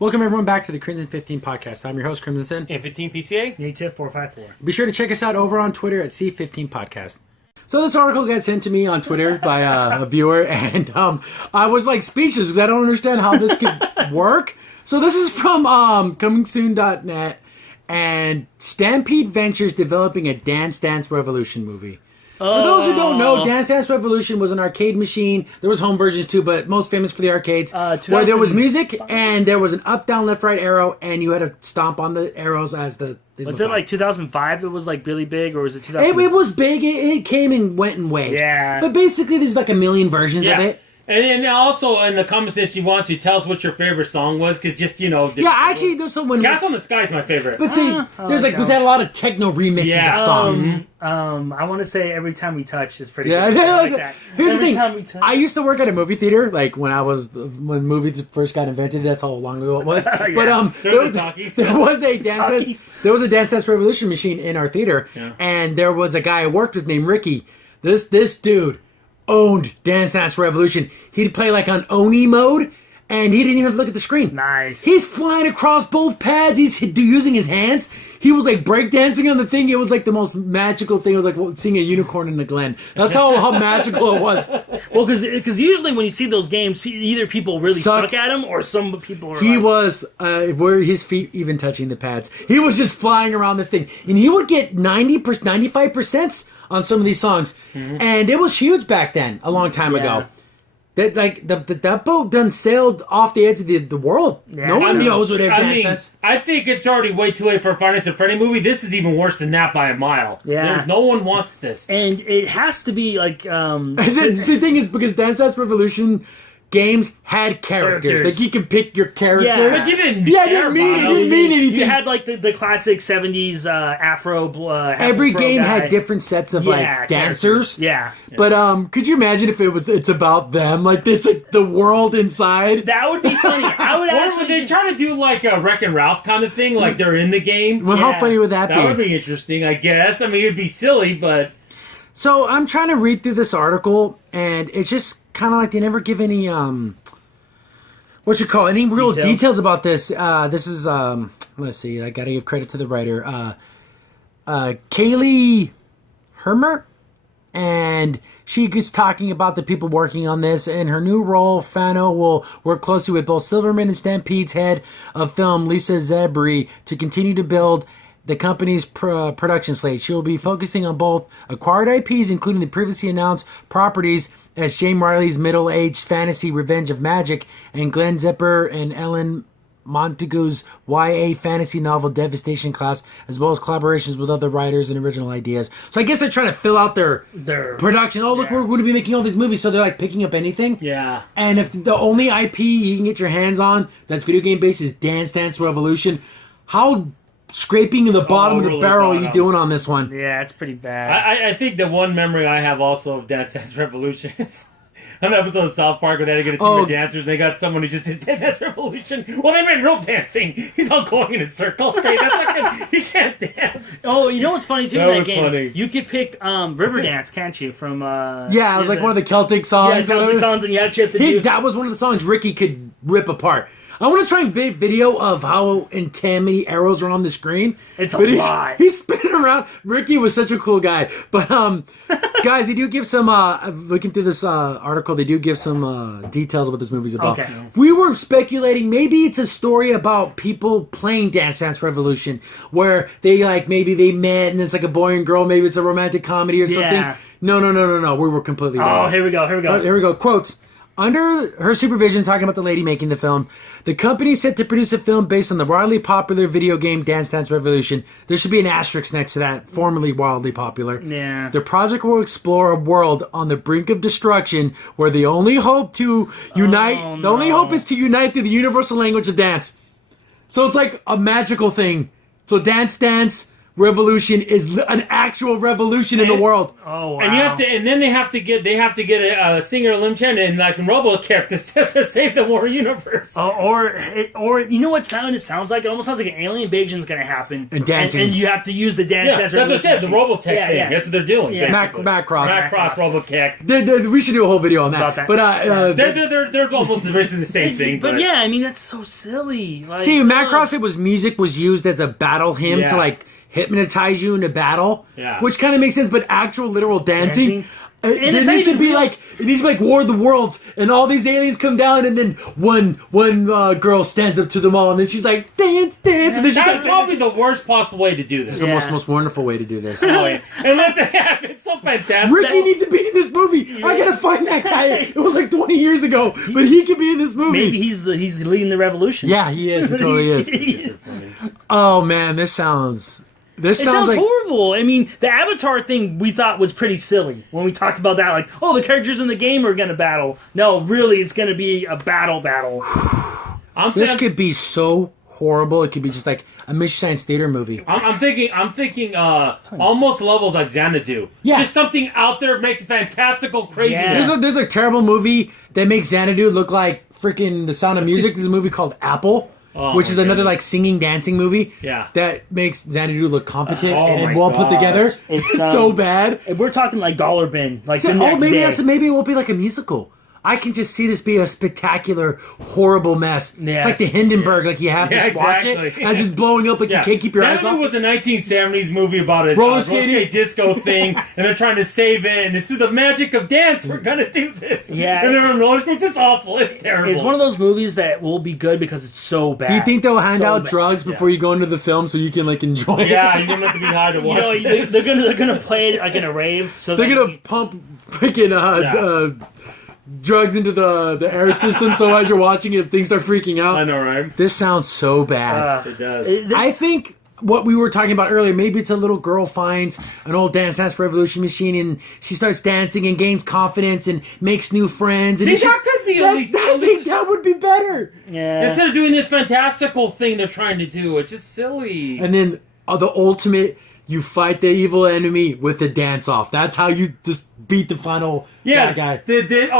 Welcome everyone back to the Crimson 15 podcast. I'm your host, Crimson Sin. And 15 PCA? Native 454. Be sure to check us out over on Twitter at C15 Podcast. So this article got sent to me on Twitter by a viewer, and I was like speechless because I don't understand how this could work. So this is from comingsoon.net, and Stampede Ventures developing a Dance Dance Revolution movie. For those who don't know, Dance Dance Revolution was an arcade machine. There was home versions too, but most famous for the arcades, where there was music and there was an up, down, left, right arrow, and you had to stomp on the arrows as the... Was it like 2005 it was like really big, or was it 2000? It was big. It came and went in waves. Yeah. But basically, there's like a million versions of it. And then also in the comments if you want to tell us what your favorite song was, because just, Yeah, actually, there's someone... Castle in the Sky is my favorite. But see, there's like, was that a lot of techno remixes of songs? I want to say Every Time We Touch is pretty Yeah, good. I like like, that. Here's Every the Time We thing. Touch. I used to work at a movie theater, like when movies first got invented. That's how long ago it was. Yeah. But there was a Dance Dance Revolution machine in our theater, and there was a guy I worked with named Ricky. This dude owned Dance Dance Revolution. He'd play like on Oni mode, and he didn't even have to look at the screen. Nice. He's flying across both pads. He's using his hands. He was like breakdancing on the thing. It was like the most magical thing. It was like seeing a unicorn in the Glen. That's how magical it was. Well, because usually when you see those games, either people really suck at them, or some people are He was, were his feet even touching the pads. He was just flying around this thing. And he would get 90%, 95% on some of these songs. Mm-hmm. And it was huge back then, a long time ago. That boat done sailed off the edge of the world. Yeah, no one knows what Dance Dance. I think it's already way too late for a Five Nights at Freddy movie. This is even worse than that by a mile. Yeah. No one wants this. And it has to be like... the thing is, because Dance Dance Revolution... games had characters. Like you could pick your character. Yeah, but you didn't. Yeah, it didn't mean anything. You had like the classic 70s Afro. Every game had different sets of like dancers. Yeah. But could you imagine if it's about them? Like it's like the world inside. That would be funny. I would actually. They try to do like a Wreck-It Ralph kind of thing, like they're in the game. Well, how funny would that be? That would be interesting, I guess. I mean, it'd be silly, but. So I'm trying to read through this article, and it's just kind of like they never give any any real details about this. This is let's see, I gotta give credit to the writer, Kaylee Hermer, and she is talking about the people working on this. In her new role, Fano will work closely with both Silverman and Stampede's head of film, Lisa Zebri, to continue to build the company's production slate. She will be focusing on both acquired IPs, including the previously announced properties as James Riley's middle-aged fantasy Revenge of Magic, and Glenn Zepper and Ellen Montagu's YA fantasy novel Devastation Class, as well as collaborations with other writers and original ideas. So I guess they're trying to fill out their production. Oh, look, we're going to be making all these movies, so they're like picking up anything. Yeah. And if the only IP you can get your hands on that's video game based is Dance Dance Revolution, how scraping the bottom of the barrel are you doing on this one? Yeah, it's pretty bad. I think the one memory I have also of Dance Dance Revolution is an episode of South Park where they had to get a team of dancers, and they got someone who just did Dance Dance Revolution. Well, they meant real dancing. He's all going in a circle. Okay, that's not good. He can't dance. Oh, you know what's funny too? That in was game? funny. You could pick Riverdance, can't you? From yeah, it was like one of the Celtic songs. Yeah, Celtic songs, and you had to do. That was one of the songs Ricky could rip apart. I want to try and video of how many arrows are on the screen. It's a lot. He's spinning around. Ricky was such a cool guy. But, guys, they do give some, looking through this article, they do give some details of what this movie's about. Okay. We were speculating maybe it's a story about people playing Dance Dance Revolution, where maybe they met and it's like a boy and girl, maybe it's a romantic comedy or something. No. We were completely wrong. Oh, here we go. Here we go. Quotes. Under her supervision, talking about the lady making the film, the company is set to produce a film based on the wildly popular video game Dance Dance Revolution. There should be an asterisk next to that, formerly wildly popular. Yeah. The project will explore a world on the brink of destruction where the only hope to unite, the only hope is to unite through the universal language of dance. So it's like a magical thing. So Dance Dance revolution is an actual revolution in the world. Oh wow! And then they have to get a singer Lim Chen and like RoboCop to save the war universe. Or you know what it sounds like? It almost sounds like an alien invasion is going to happen. And dancing. And you have to use the dance. Yeah, that's what I said. The Robotech thing. Yeah. That's what they're doing. Yeah. Macross. Macross RoboCop. We should do a whole video on that. About that. But They're almost basically the same thing. But yeah, I mean that's so silly. Like, see, Macross, music was used as a battle hymn to Yeah. like hypnotize you into battle, Yeah. which kind of makes sense. But actual literal dancing. And It it's not needs to even be real. like it needs to be like War of the Worlds, and all these aliens come down, and then one girl stands up to them all, and then she's like dance, and then she's That's like, probably the worst possible way to do this. the most wonderful way to do this. Oh, yeah. And it's so fantastic. Ricky needs to be in this movie. I gotta find that guy. It was like 20 years ago, but he can be in this movie. Maybe he's leading the revolution. Yeah, he is. He totally is. Oh man, this sounds It sounds like horrible. I mean, the Avatar thing we thought was pretty silly when we talked about that. Like, oh, the characters in the game are going to battle. No, really, it's going to be a battle. this could be so horrible. It could be just like a Mystery Science Theater movie. I'm thinking almost levels like Xanadu. Yeah. Just something out there making fantastical crazy. Yeah. There's a terrible movie that makes Xanadu look like freaking The Sound of Music. There's a movie called Apple. Oh, Which is my another goodness. like singing, dancing movie. Yeah. That makes Xanadu look competent Oh and my well put gosh. together. It's, so bad. And we're talking like dollar bin. Like So, the next maybe day. maybe it won't be like a musical. I can just see this be a spectacular, horrible mess. Yeah, it's like the Hindenburg, like you have to Yeah, watch it exactly. as it's blowing up, like you can't keep your eyes Xanadu off. was a 1970s movie about a Roller skate skating. disco thing, and they're trying to save it, and it's through the magic of dance, we're gonna do this. Yeah. And they're on roller skates. It's awful. It's terrible. It's one of those movies that will be good because it's so bad. Do you think they'll hand So out bad. drugs before you go into the film so you can like enjoy it? Yeah, you don't have to be high to You watch know, this. they're gonna play it like in a rave. So They're that gonna pump freaking drugs into the air system, so as you're watching it, things start freaking out. I know, right? This sounds so bad. It does. I think what we were talking about earlier, maybe it's a little girl finds an old Dance Dance Revolution machine and she starts dancing and gains confidence and makes new friends. And See, that could be at least- I think that would be better. yeah. Instead of doing this fantastical thing they're trying to do, it's just silly. And then the ultimate, you fight the evil enemy with the dance off. That's how you just beat the final Yes. bad guy. Did did a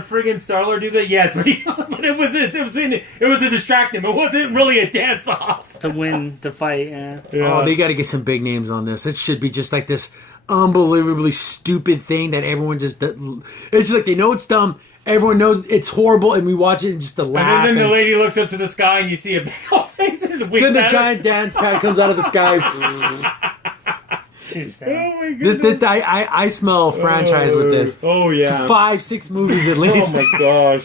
friggin' Star-Lord do that? Yes, but it was to distract him. It wasn't really a dance off. to fight. Yeah. Oh, they got to get some big names on this. It should be just like this unbelievably stupid thing that everyone just. It's just like they know it's dumb. Everyone knows it's horrible, and we watch it and just to laugh. And then the and lady looks up to the sky, and you see a big old face. And then the giant dance pad comes out of the sky. Shoots down. Oh my goodness. I smell a franchise with this. Oh yeah. 5-6 movies at Oh least. my gosh.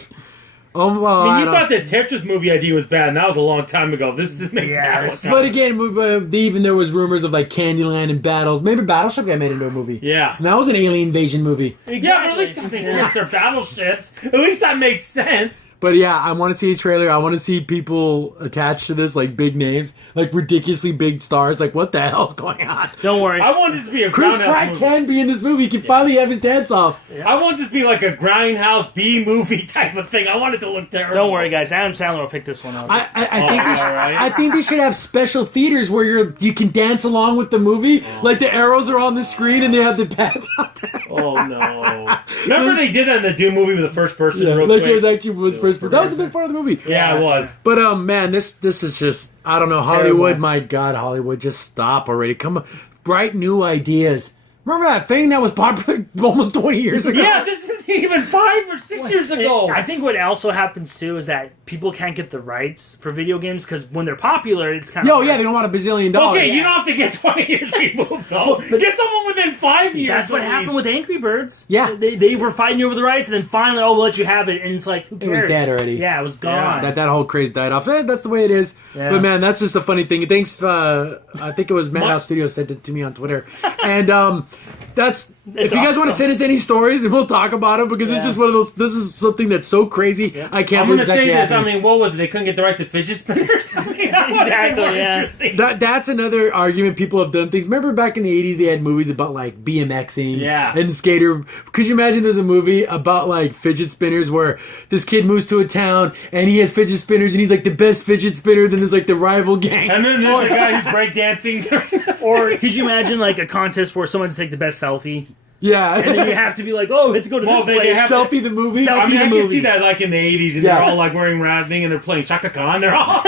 Oh, well, I I mean, you don't- thought the Tetris movie idea was bad, and that was a long time ago. This makes Yeah, that But again, even there was rumors of like Candyland and battles. Maybe Battleship got made into a movie. Yeah. And that was an alien invasion movie. Yeah, but at least that makes sense. They're battleships. At least that makes sense. But yeah, I want to see a trailer. I want to see people attached to this, like big names, like ridiculously big stars. Like, what the hell's going on? Don't worry. I want this to be a Chris Grindhouse Pratt movie. can be in this movie. He can finally have his dance off. I want this to be like a Grindhouse B movie type of thing. I want it to look terrible. Don't worry, guys. Adam Sandler will pick this one up. I think alright. I think they should have special theaters where you can dance along with the movie. Like the arrows are on the screen and they have the pads out there. Oh no! Remember they did that in the Doom movie with the first person. Yeah, real like quick? it was actually was first. That was the best part of the movie. Yeah, it was. But man, this is just I don't know Hollywood. My God, Hollywood, just stop already. Come on, bright new ideas. Remember that thing that was popular almost 20 years ago? Yeah, this isn't even 5 or 6 years ago. I think what also happens too is that people can't get the rights for video games because when they're popular, it's kind of Yo, yeah, they don't want $1 bazillion. Okay, you don't have to get 20 years removed though. Get someone within 5 years. That's what at happened least. with Angry Birds. Yeah. they were fighting over the rights, and then finally, oh, we'll let you have it, and it's like, who cares? was dead already. Yeah, it was gone. That whole craze died off. That's the way it is. Yeah. But man, that's just a funny thing. Thanks. I think it was Madhouse Studios sent it to me on Twitter, and That's if you guys want to awesome. send us any stories, and we'll talk about them because it's just one of those. This is something that's so crazy. I can't I'm believe gonna it's say actually this. happening. I mean, what was it? They couldn't get the rights to fidget spinners. I mean, that would've been Exactly, more yeah. interesting. That's another argument. People have done things. Remember back in the 80s, they had movies about like BMXing Yeah. and skater. Could you imagine there's a movie about like fidget spinners where this kid moves to a town and he has fidget spinners and he's like the best fidget spinner, then there's like the rival gang. And then there's a guy who's breakdancing. Or could you imagine like a contest where someone's take the best selfie, Yeah. and then you have to be like, oh, we have to go to Well, this they place. have- Selfie the movie. Selfie I mean, the I can movie. see that like in the 80s, and Yeah. they're all like wearing rapping and they're playing Shaka Khan. They're all.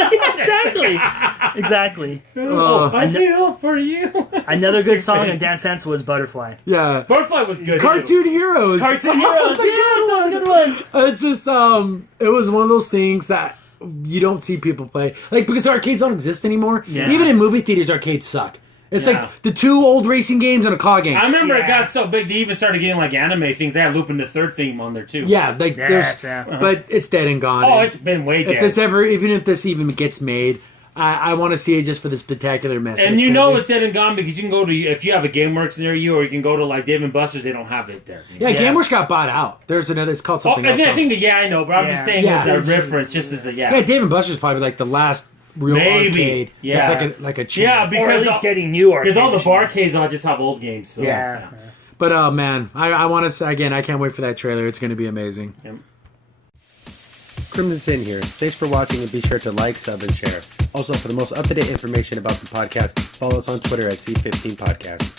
Exactly. I feel for you. Another good song in Dance Dance was Butterfly. Yeah. Butterfly was good. too. Cartoon Heroes. Cartoon That Heroes, was a yes, good that's a one. good one. It's just it was one of those things that you don't see people play, like, because arcades don't exist anymore. Yeah. Even in movie theaters, arcades suck. It's Yeah. like the two old racing games and a car game. I remember it Yeah. got so big they even started getting like anime things. They had Lupin the Third theme on there too. Yeah, like Yes, there's, yeah. but it's dead and gone. Oh, And it's been way if dead. this ever, even if this even gets made, I want to see it just for the spectacular mess. And it's you gonna know be. it's dead and gone because you can go to, if you have a GameWorks near you, or you can go to like Dave and Buster's. They don't have it there. Yeah, Yeah. GameWorks got bought out. There's another. It's called Oh, something I else. think, I now. think that, yeah, I know, but I'm just Yeah. saying Yeah. as a reference, just as a Yeah, Dave and Buster's probably like the last real Maybe. arcade. Yeah. That's like a chain. Yeah, Or because at least getting new arcade because all the machines. barcades all just have old games. So, Yeah. But oh man, I want to say again, I can't wait for that trailer. It's going to be amazing. Yep. Crimson Sin here. Thanks for watching, and be sure to like, sub, and share. Also, for the most up-to-date information about the podcast, follow us on Twitter at C15 Podcast.